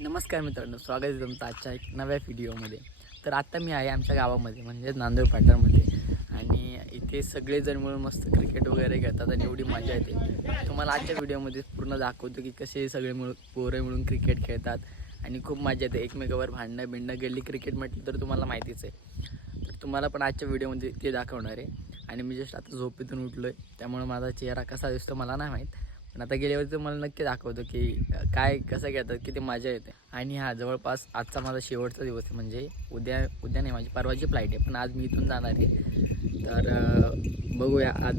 नमस्कार मित्रांनो, स्वागत आहे तुमचं आजच्या एक नव्या व्हिडिओमध्ये. तर आता मी आहे आमच्या गावामध्ये म्हणजे नांदेड पाटणमध्ये आणि इथे सगळेजण मिळून मस्त क्रिकेट वगैरे खेळतात आणि एवढी मजा येते. तुम्हाला आजच्या व्हिडिओमध्ये पूर्ण दाखवतो की कसे सगळे पोरं मिळून क्रिकेट खेळतात आणि खूप मजा येते. एकमेकावर भांडणं गल्ली क्रिकेट म्हटलं तर तुम्हाला माहितीच आहे. तर तुम्हाला पण आजच्या व्हिडिओमध्ये ते दाखवणार आहे. आणि मी जस्ट आता झोपेतून उठलो आहे, त्यामुळे माझा चेहरा कसा दिसतो मला नाही माहीत, पण आता गेल्यावर तर मला नक्की दाखवतो की काय कसं घेतात, किती मजा येते. आणि हा जवळपास आजचा माझा शेवटचा दिवस आहे, म्हणजे उद्या नाही, माझी परवाची फ्लाईट आहे, पण आज मी इथून जाणार आहे. तर बघूया आज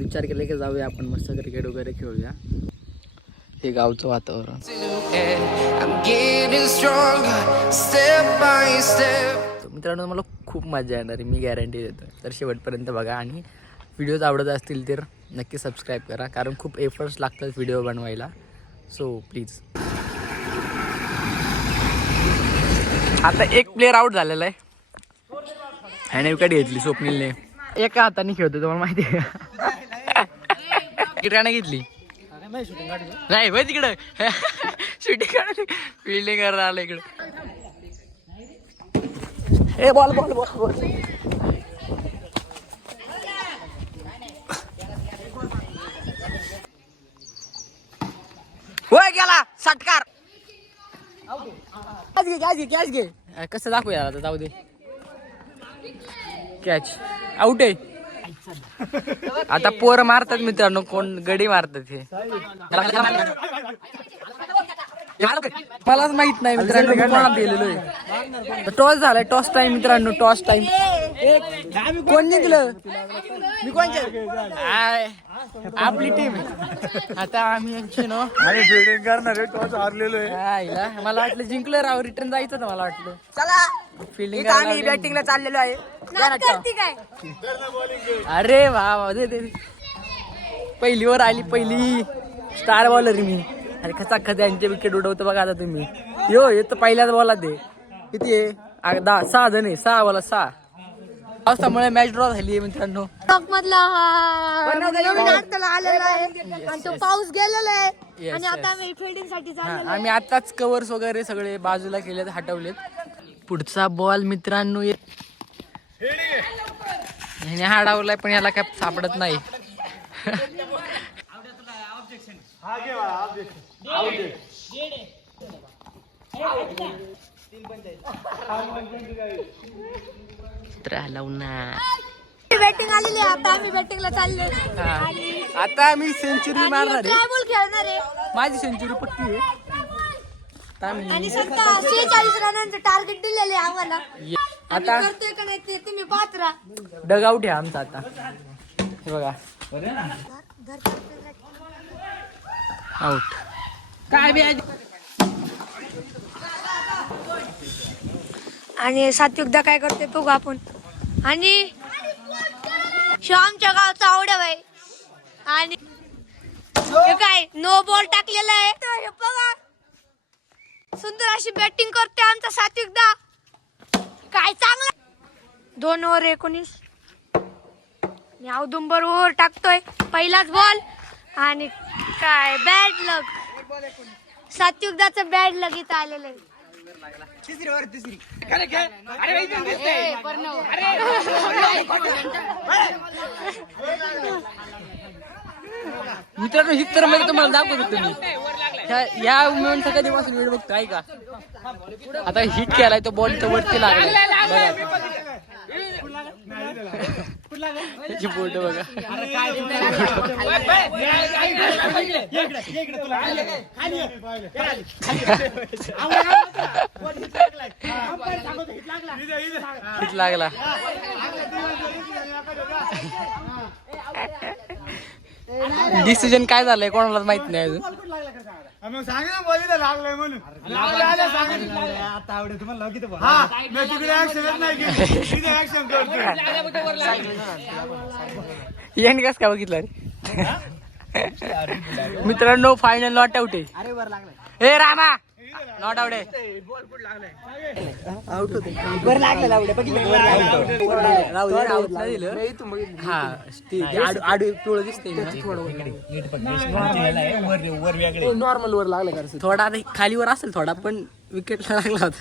विचार केला की जाऊया आपण मस्त क्रिकेट वगैरे खेळूया. हे गावचं वातावरण. मित्रांनो मला खूप मजा येणार आहे, मी गॅरंटी देतो. तर शेवटपर्यंत बघा आणि व्हिडिओज आवडत असतील तर नक्की सबस्क्राईब करा, कारण खूप एफर्ट्स लागतात व्हिडिओ बनवायला. So please. आता एक प्लेअर आउट झालेला आहे आणि विकेट घेतली स्वप्नीलने. एका हाताने खेळतो, तुम्हाला माहिती आहे. किती घेतली नाही भाई तिकडं शूटिंग काढ, फिल्डिंग करायला आलं इकडं. ए बॉल बॉल बॉल बॉल होय गेला षटकार. कॅच घे कसं दाखवूया आता, जाऊ दे. कॅच आउट आहे. आता पोर मारतात मित्रांनो, कोण गडी मारतात हे मलाच माहित नाही मित्रांनो, कोणाला दिलेलो आहे. टॉस झालाय, टॉस टाइम मित्रांनो, टॉस टाइम. कोण जिंकलं? मी कोणच्या? आपली टीम. आता आम्ही फिल्डिंग करणार आहे, टॉस हारलेलो आहे. मला वाटलं जिंकलं राव, रिटर्न जायचं तर मला वाटलं. चला फिल्डिंग आम्ही बॅटिंगला चाललेलो आहे. अरे वा दे पहिली वर आली, पहिली स्टार बॉलर मी. अरे खचा यांचे विकेट उडवतो बघा आता तुम्ही. यो तर पहिल्याच बॉलात दे. किती आहे? 6 जण आहे, 6 बॉला 6. पावसामुळे मॅच ड्रॉ झाली आहे मित्रांनो. मधला नवीन आत्ताला आलेला आहे आणि तो पाऊस गेलेला आहे आणि आता आम्ही फिल्डिंग साठी चाललेलो. आम्ही आताच कव्हर्स वगैरे सगळे बाजूला केलेत, हटवलेत. पुढचा बॉल मित्रांनो ह्याने हाडावलाय, पण याला काय सापडत नाही. बॅटिंग आलेली आहे, आता आम्ही बॅटिंगला चाललो. आता मी सेंचुरी मारणार आहे, बॉल खेळणार आहे. माझी सेंचुरी पक्की आहे. आणि 46 रनांचं टार्गेट दिलेलं आहे आम्हाला. आता करतोय का नाही ते तुम्ही पाहत राहा. डगआउट आहे आमचा आता, हे बघा. आउट काय बी. आणि सात्विकदा काय करते बघू आपण. आणि आमच्या गावचा आवडा भाई. आणि काय नो बॉल टाकलेला आहे बघा. सुंदर अशी बॅटिंग करते आमचा सात्विकदा. काय चांगला 2 ओव्हर 19. औदुंबर ओव्हर टाकतोय, पहिलाच बॉल. आणि काय बॅड लक, सात्विकदाचं बॅड लक इथं आलेलं आहे. मित्रांनो ही तर मध्ये तुम्हाला दाखवतो तुम्ही या उमेदचा कधीपासून वेळ बघतो आहे का. आता हिट केलाय तो बॉल तर वरती लागला त्याची फोटो बघा. हिट लागला. डिसिजन काय झालंय कोणालाच माहित नाही अजून. यांनी कस काय बघितलं मित्रांनो? फायनल नॉट आउट आहे. ए रामा नॉट आउट आहे. नॉर्मल वर लागलं का थोडा खालीवर असेल थोडा पण विकेटला लागला होता.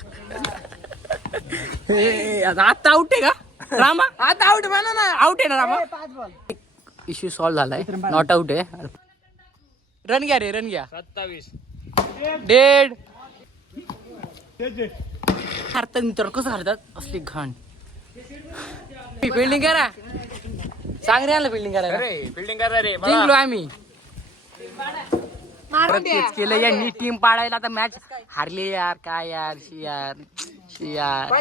आता आउट आहे का रामा? आता आउट म्हणा ना. आउट आहे ना रामा. इश्यू सॉल्व्ह झालाय. नॉट आउट आहे. रन घ्या रे रन घ्या. 27 डेड. हरतात मित्र कसं हरतात असली घाण. फिल्डिंग करा. सांग रे आला फिल्डिंग करा. फिल्डिंग करा रे जिंकलो आम्ही. तेच केलं यांनी टीम पाडायला. आता मॅच हारली यार. काय यार शी यार.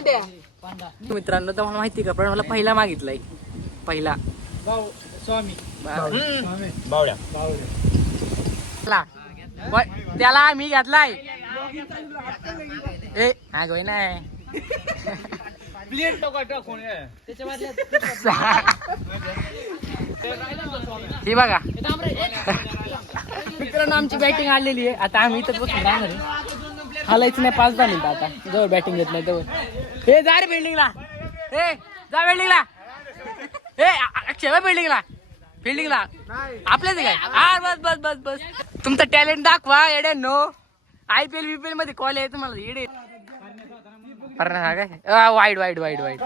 मित्रांनो तर मला माहिती का पण मला पहिला मागितलाय. पहिला बावड्या त्याला मी घेतलाय. ए हा गोय नाही. ही बघा मित्रांनो आमची बॅटिंग आलेली आहे. आता आम्ही इथं बसून राहणार आहे. हालायचं नाही 5-10 मिनिटं. आता जवळ बॅटिंग घेत नाही तेव्हा हे जा रे बिल्डिंगला. हे जा बिल्डिंगला. हे अक्षय बिल्डिंगला. फिल्डिंगला आपल्याच काय. हा बस बस बस बस. तुमचं टॅलेंट दाखवा येड्यांनो. IPL बीपीएल मध्ये कॉल आहे तुम्हाला येडे. काय वाईड वाईड वाईड वाईड.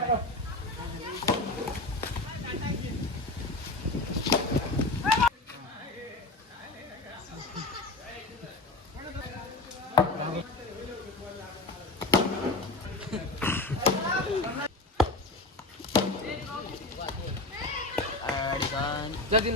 जातील.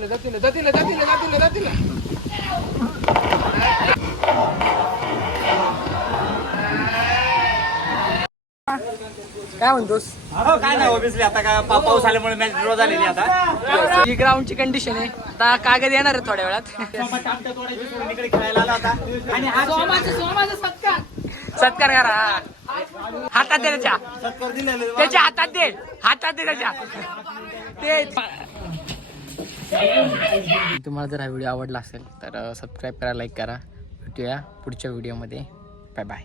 काय म्हणतोस? काय नाही ऑब्विसली आता काय पाऊस आल्यामुळे मॅच ड्रॉ झालेली आता. ही ग्राउंडची कंडिशन आहे. आता कागद येणार आहे थोड्या वेळात. इकडे खेळायला आला होता आणि हा सत्कार करा. हातात दे त्याच्या. सत्कार दिलेले त्याच्या हातात दे. हातात दे त्याच्या. ते तुम्हाला जर हा व्हिडिओ आवडला असेल तर सबस्क्राईब करा, लाईक करा. भेटूया पुढच्या व्हिडिओमध्ये. Bye bye.